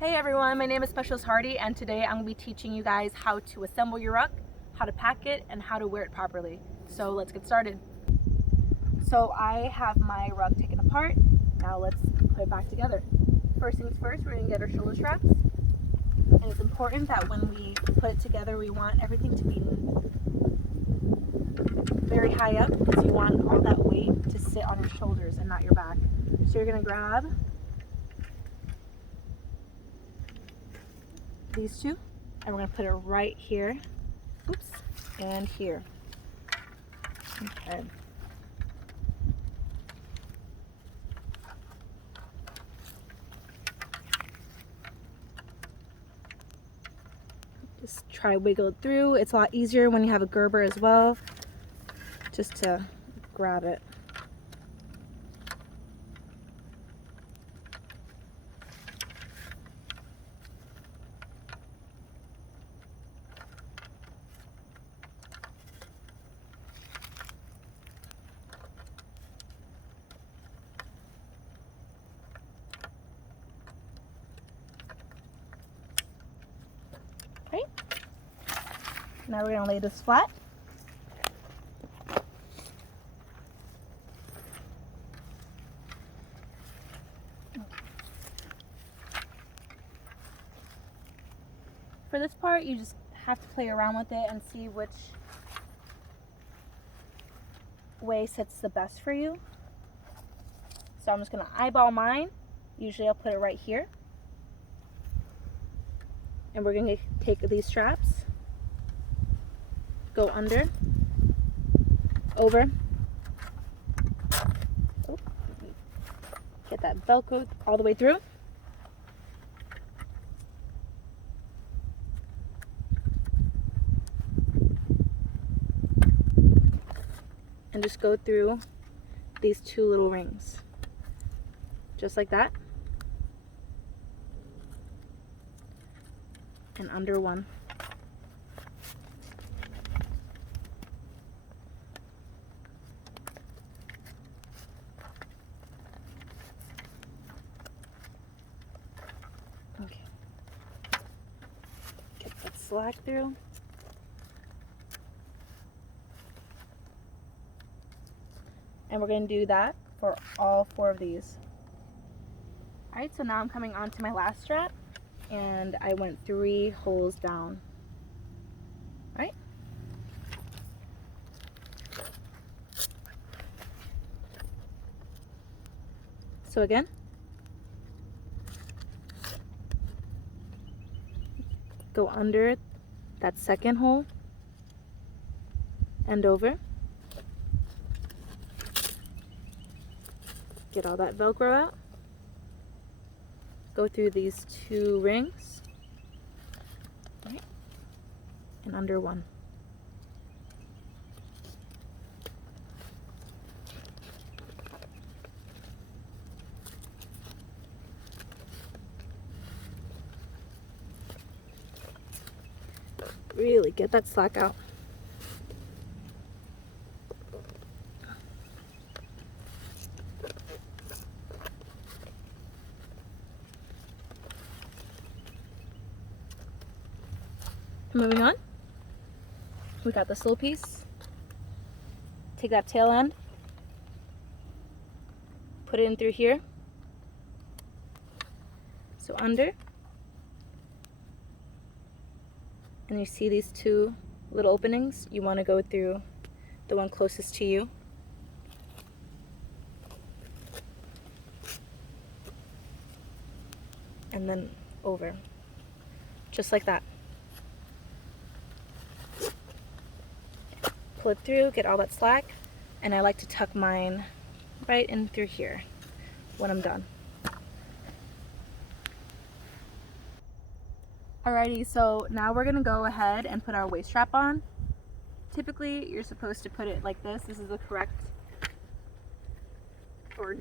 Hey everyone, my name is SPC Hardy, and today I'm going to be teaching you guys how to assemble your ruck, how to pack it, and how to wear it properly. So let's get started. So I have my ruck taken apart. Now let's put it back together. First things first, we're going to get our shoulder straps. And it's important that when we put it together, we want everything to be very high up because you want all that weight to sit on your shoulders and not your back. So you're going to grab these two, and we're going to put it right here, oops, and here. Okay. Just try wiggle it through. It's a lot easier when you have a Gerber as well, just to grab it. Okay. Now we're going to lay this flat. For this part, you just have to play around with it and see which way sits the best for you. So I'm just going to eyeball mine. Usually I'll put it right here. And we're going to take these straps, go under, over, get that Velcro all the way through. And just go through these two little rings, just like that, and under one. Okay. Get that slack through. And we're going to do that for all four of these. Alright, so now I'm coming on to my last strap, and I went 3 holes down. Alright? So again, go under that second hole and over. Get all that Velcro out. Go through these 2 rings, right, and under one. Really get that slack out. Moving on, we got this little piece. Take that tail end, put it in through here, so under, and you see these 2 little openings. You want to go through the one closest to you. And then over, just like that. Pull it through, get all that slack, and I like to tuck mine right in through here when I'm done. Alrighty, so now we're gonna go ahead and put our waist strap on. Typically, you're supposed to put it like this. This is the correct or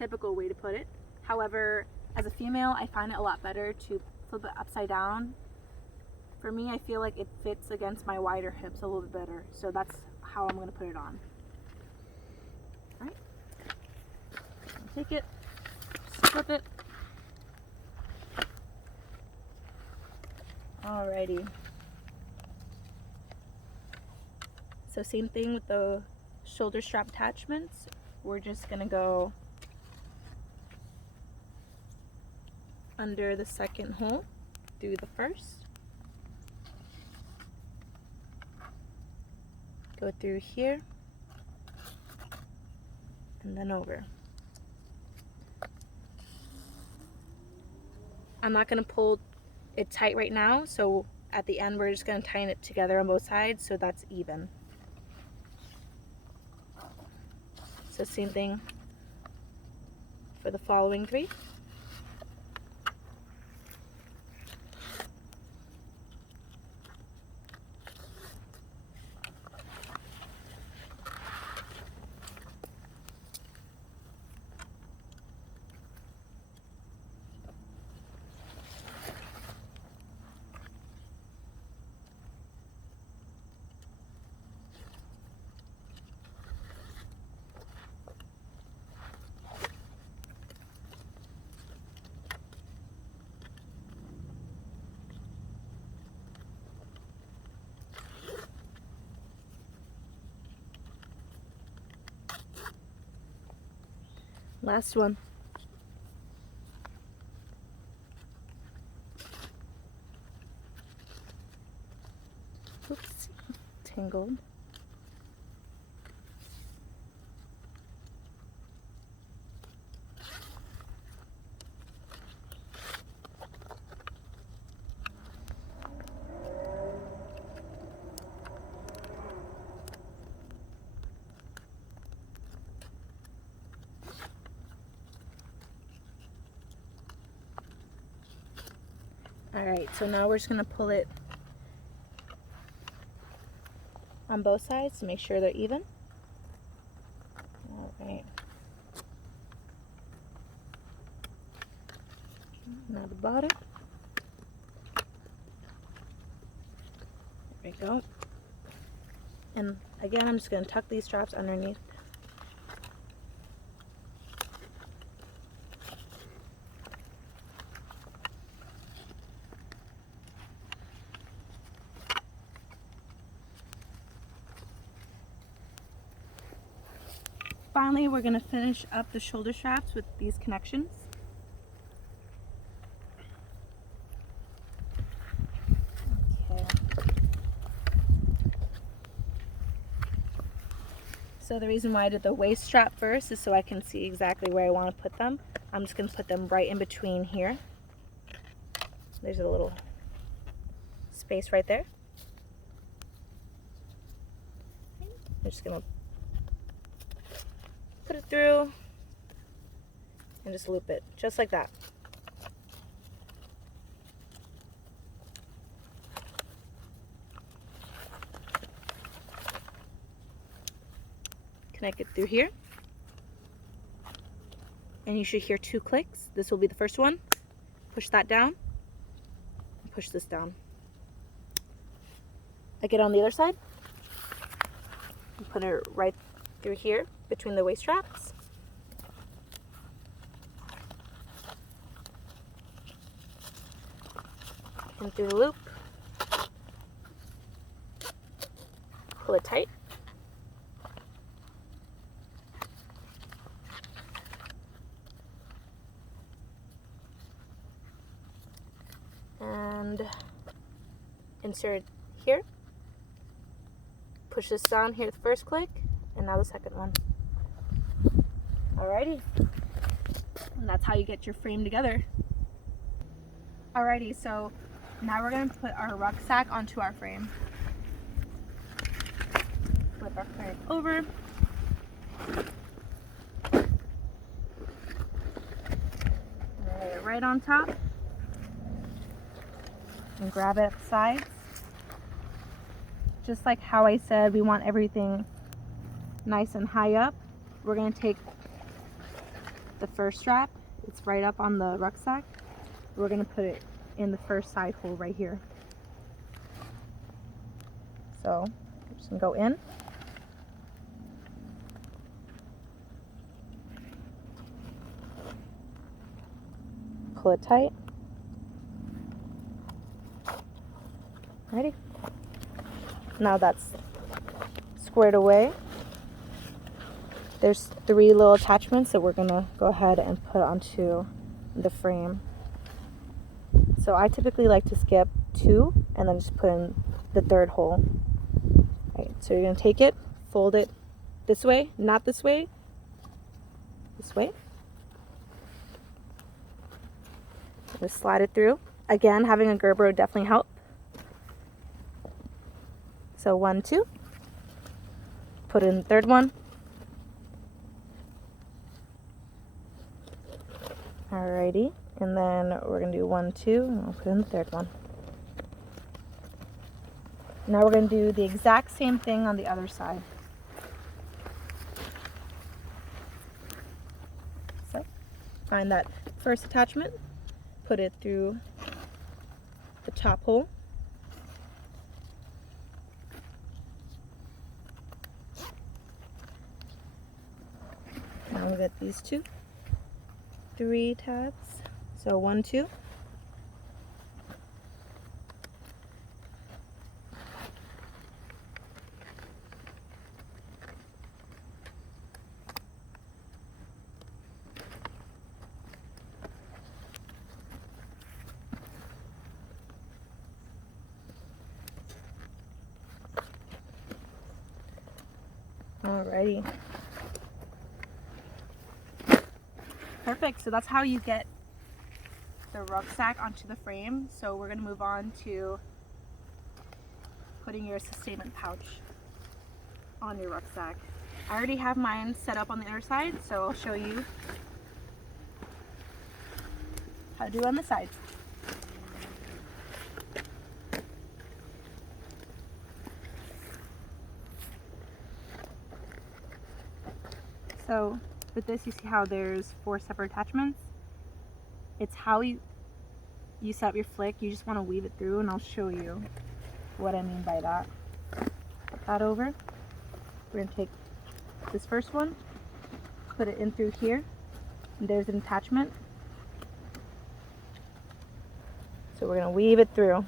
typical way to put it. However, as a female, I find it a lot better to flip it upside down. For me, I feel like it fits against my wider hips a little bit better. So that's how I'm going to put it on. Alright. Take it, flip it, Alrighty. So same thing with the shoulder strap attachments. We're just gonna go under the second hole through the first. Go through here and then over. I'm not gonna pull it tight right now, so at the end we're just gonna tighten it together on both sides so that's even. So same thing for the following 3. Last one. Oops, tangled. Alright, so now we're just going to pull it on both sides to make sure they're even. Alright. Now the bottom. There we go. And again, I'm just going to tuck these straps underneath. Finally, we're going to finish up the shoulder straps with these connections. Okay. So the reason why I did the waist strap first is so I can see exactly where I want to put them. I'm just going to put them right in between here. There's a little space right there. I'm just going to put it through and just loop it, just like that. Connect it through here. And you should hear 2 clicks. This will be the first one. Push that down. Push this down. I get on the other side. Put it right through here between the waist straps. And through the loop. Pull it tight. And insert here. Push this down here, the first click, and now the second one. Alrighty, and that's how you get your frame together. Alrighty, so now we're going to put our rucksack onto our frame. Flip our frame over. Lay it right on top. And grab it at the sides. Just like how I said, we want everything nice and high up. We're going to take the first strap, it's right up on the rucksack. We're going to put it in the first side hole right here. So I'm just going to go in. Pull it tight. Alrighty. Now that's squared away. There's 3 little attachments that we're gonna go ahead and put onto the frame. So I typically like to skip 2 and then just put in the 3rd hole. Right, so you're gonna take it, fold it this way, not this way, this way. Just slide it through. Again, having a Gerber would definitely help. So 1, 2. Put in the 3rd one. Alrighty, and then we're gonna do 1, 2, and we'll put in the 3rd one. Now we're gonna do the exact same thing on the other side. So, find that first attachment, put it through the top hole. Now we get these 2. 3 tabs, so 1, 2. Alrighty. Perfect. So that's how you get the rucksack onto the frame. So we're going to move on to putting your sustainment pouch on your rucksack. I already have mine set up on the other side, so I'll show you how to do it on the sides. So with this, you see how there's 4 separate attachments. It's how you set up your flick. You just want to weave it through, and I'll show you what I mean by that. Put that over. We're going to take this first one, put it in through here, and there's an attachment. So we're going to weave it through.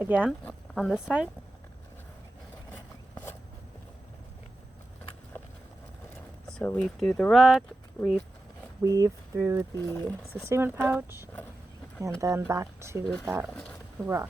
Again, on this side. So weave through the ruck, weave through the sustainment pouch, and then back to that ruck.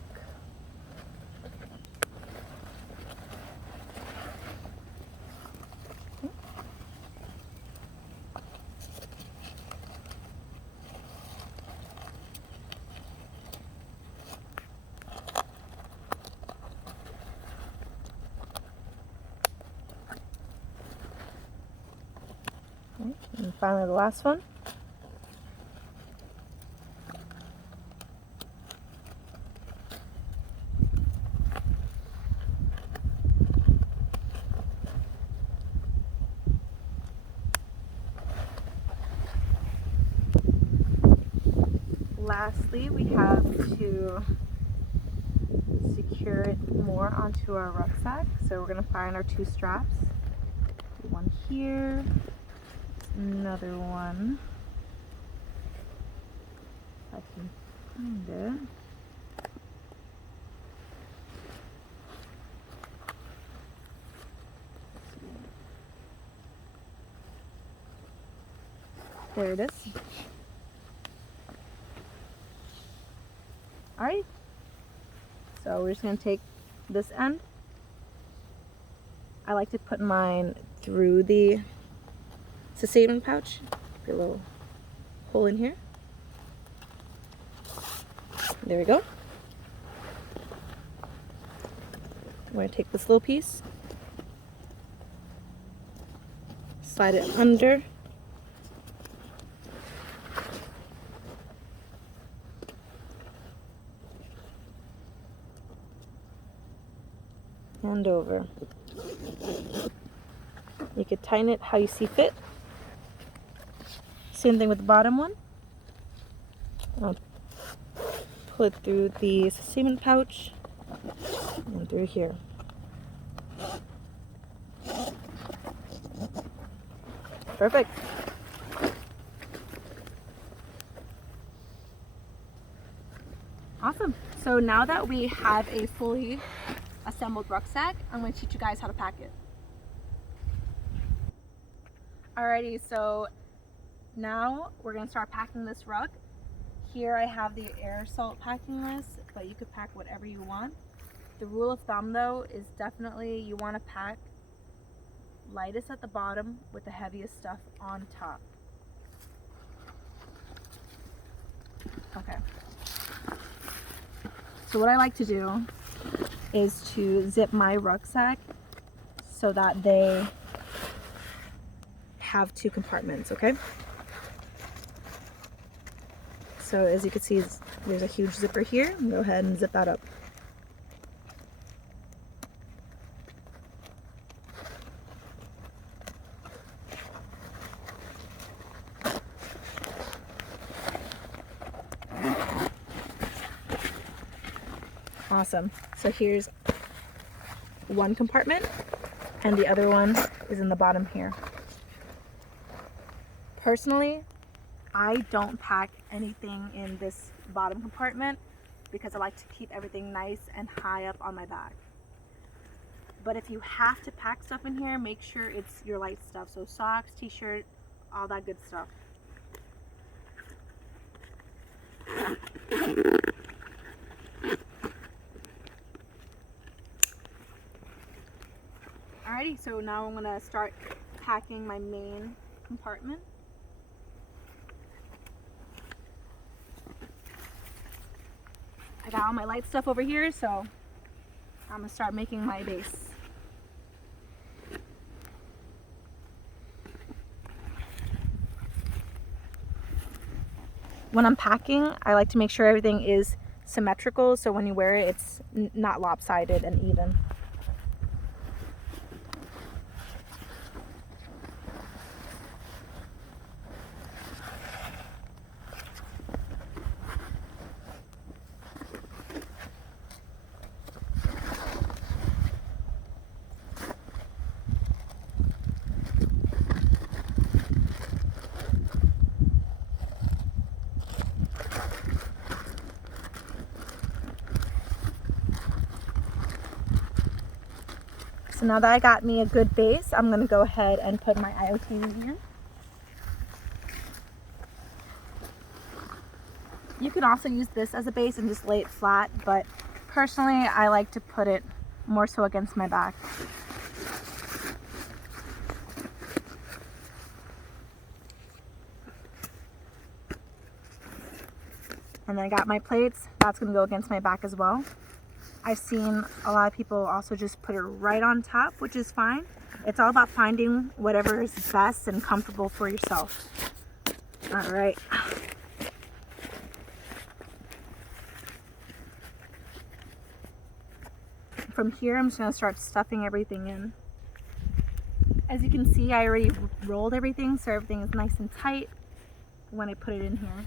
And finally the last one. Lastly, we have to secure it more onto our rucksack. So we're going to find our 2 straps. One here. Another one, if I can find it. There it is. Alright, so we're just going to take this end. I like to put mine through the sustainment pouch. Put a little hole in here. There we go. I'm going to take this little piece, slide it under, and over. You could tighten it how you see fit. Same thing with the bottom one. I'll pull it through the sustainment pouch and through here. Perfect. Awesome. So now that we have a fully assembled rucksack, I'm going to teach you guys how to pack it. Alrighty, so now we're going to start packing this ruck. Here I have the air salt packing list, but you could pack whatever you want. The rule of thumb though is definitely you want to pack lightest at the bottom with the heaviest stuff on top. Okay. So what I like to do is to zip my rucksack so that they have 2 compartments, okay? So as you can see, there's a huge zipper here. Go ahead and zip that up. Awesome. So here's one compartment and the other one is in the bottom here. Personally, I don't pack anything in this bottom compartment because I like to keep everything nice and high up on my back. But if you have to pack stuff in here, make sure it's your light stuff. So socks, t-shirt, all that good stuff. Alrighty, so now I'm going to start packing my main compartment. I got all my light stuff over here, so I'm going to start making my base. When I'm packing, I like to make sure everything is symmetrical, so when you wear it, it's not lopsided and even. So now that I got me a good base, I'm going to go ahead and put my IOTs in. You can also use this as a base and just lay it flat, but personally I like to put it more so against my back. And then I got my plates, that's going to go against my back as well. I've seen a lot of people also just put it right on top, which is fine. It's all about finding whatever is best and comfortable for yourself. All right. From here, I'm just going to start stuffing everything in. As you can see, I already rolled everything, so everything is nice and tight when I put it in here.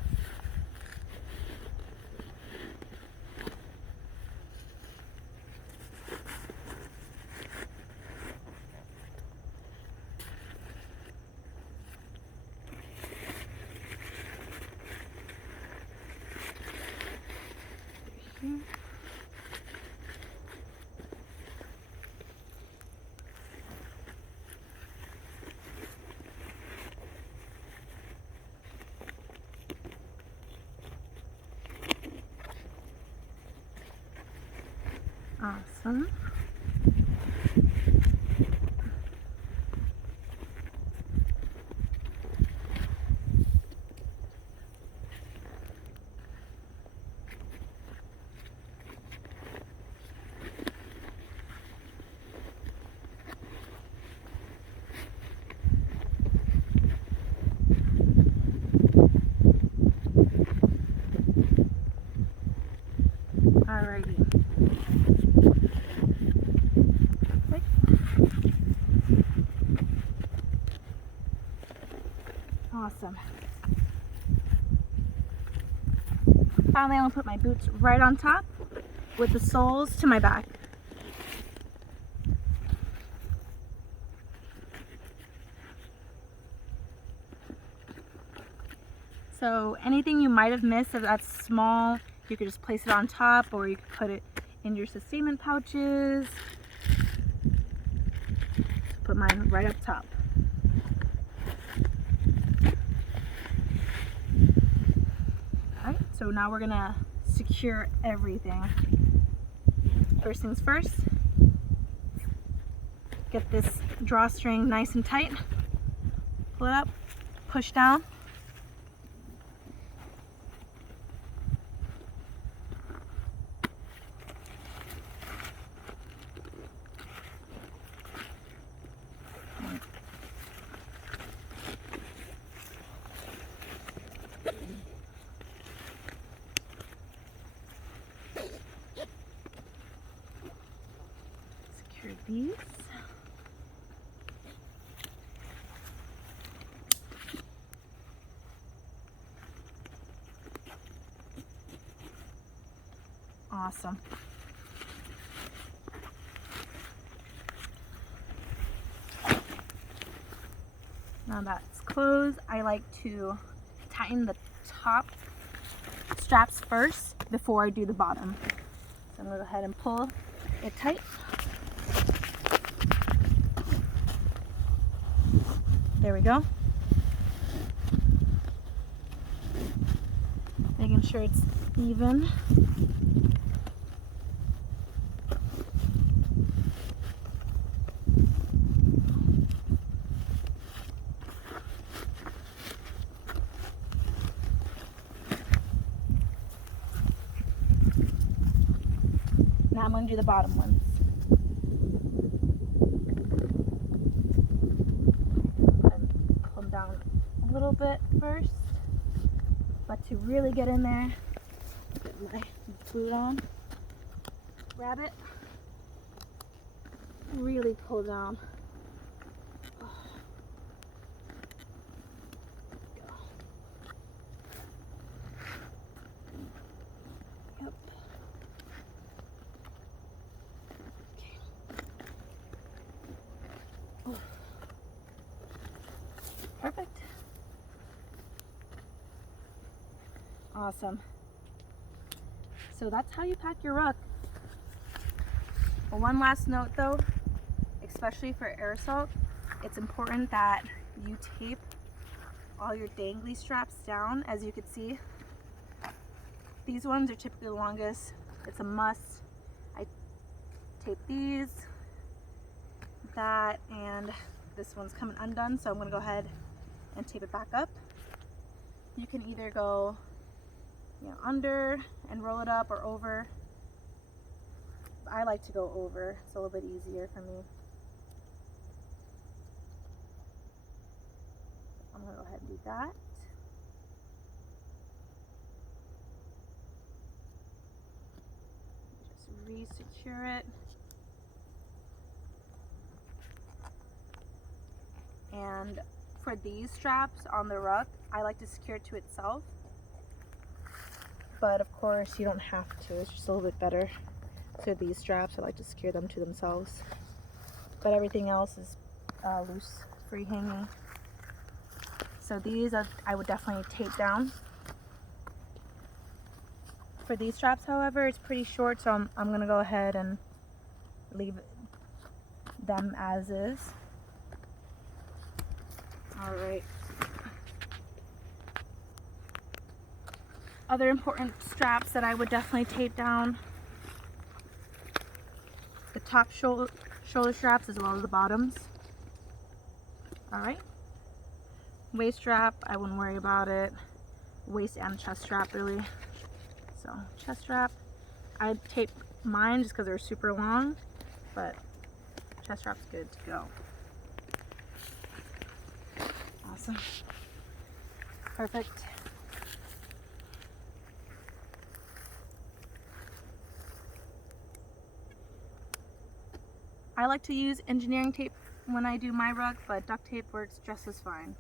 Awesome. Alrighty. Awesome. Finally, I'm gonna put my boots right on top with the soles to my back. So anything you might have missed, if that's small, you could just place it on top, or you could put it in your sustainment pouches. Put mine right up top. Alright, so now we're gonna secure everything. First things first, get this drawstring nice and tight. Pull it up, push down. Secure these. Awesome. Now that's closed, I like to tighten the top straps first before I do the bottom. So I'm going to go ahead and pull it tight. There we go. Making sure it's even. Now I'm going to do the bottom ones. And pull them down a little bit first, but to really get in there, put my boot on, grab it, really pull down. Yep. Perfect. Awesome. So that's how you pack your ruck. But one last note though, especially for air assault, it's important that you tape all your dangly straps down. As you can see, these ones are typically the longest. It's a must. I tape these, that, and this one's coming undone, so I'm going to go ahead and tape it back up. You can either go, under and roll it up, or over. I like to go over. It's a little bit easier for me. I'm going to go ahead and do that. Just re-secure it. And for these straps on the ruck, I like to secure it to itself. But of course, you don't have to. It's just a little bit better. So these straps, I like to secure them to themselves. But everything else is loose, free hanging. So these I would definitely tape down. For these straps, however, it's pretty short, so I'm going to go ahead and leave them as is. Alright. Other important straps that I would definitely tape down: the top shoulder straps as well as the bottoms. Alright. Waist strap, I wouldn't worry about it. Waist and chest strap, really. So, chest strap, I tape mine just because they're super long, but chest strap's good to go. Awesome. Perfect. I like to use engineering tape when I do my rug, but duct tape works just as fine.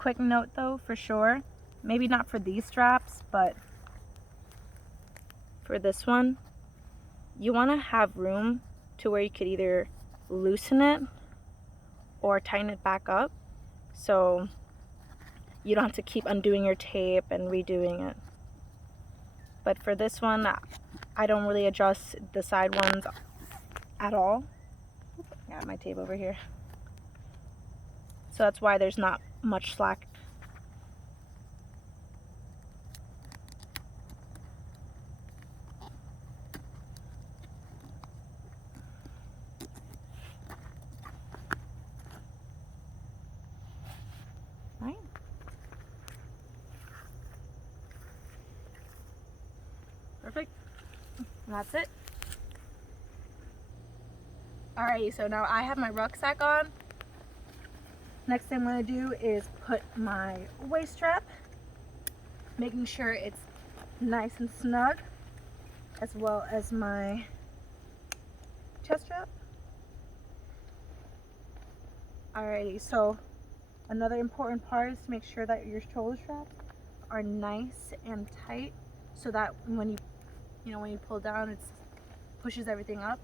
quick note though, for sure, maybe not for these straps, but for this one, you want to have room to where you could either loosen it or tighten it back up, so you don't have to keep undoing your tape and redoing it. But for this one, I don't really adjust the side ones at all. I got my tape over here. So that's why there's not much slack. Right? Perfect. And that's it. Alrighty, so now I have my rucksack on. Next thing I'm going to do is put my waist strap, making sure it's nice and snug, as well as my chest strap. Alrighty, so another important part is to make sure that your shoulder straps are nice and tight, so that when you pull down, it pushes everything up.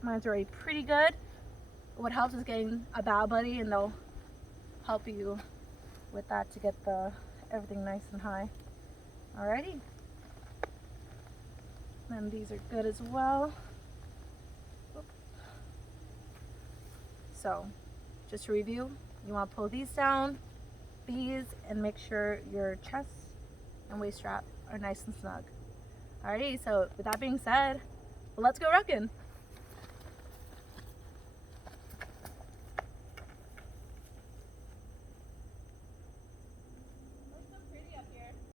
Mine's already pretty good. What helps is getting a bow buddy, and they'll help you with that to get everything nice and high. Alrighty. And these are good as well. So, just to review, you want to pull these down, and make sure your chest and waist strap are nice and snug. Alrighty, so with that being said, let's go rucking.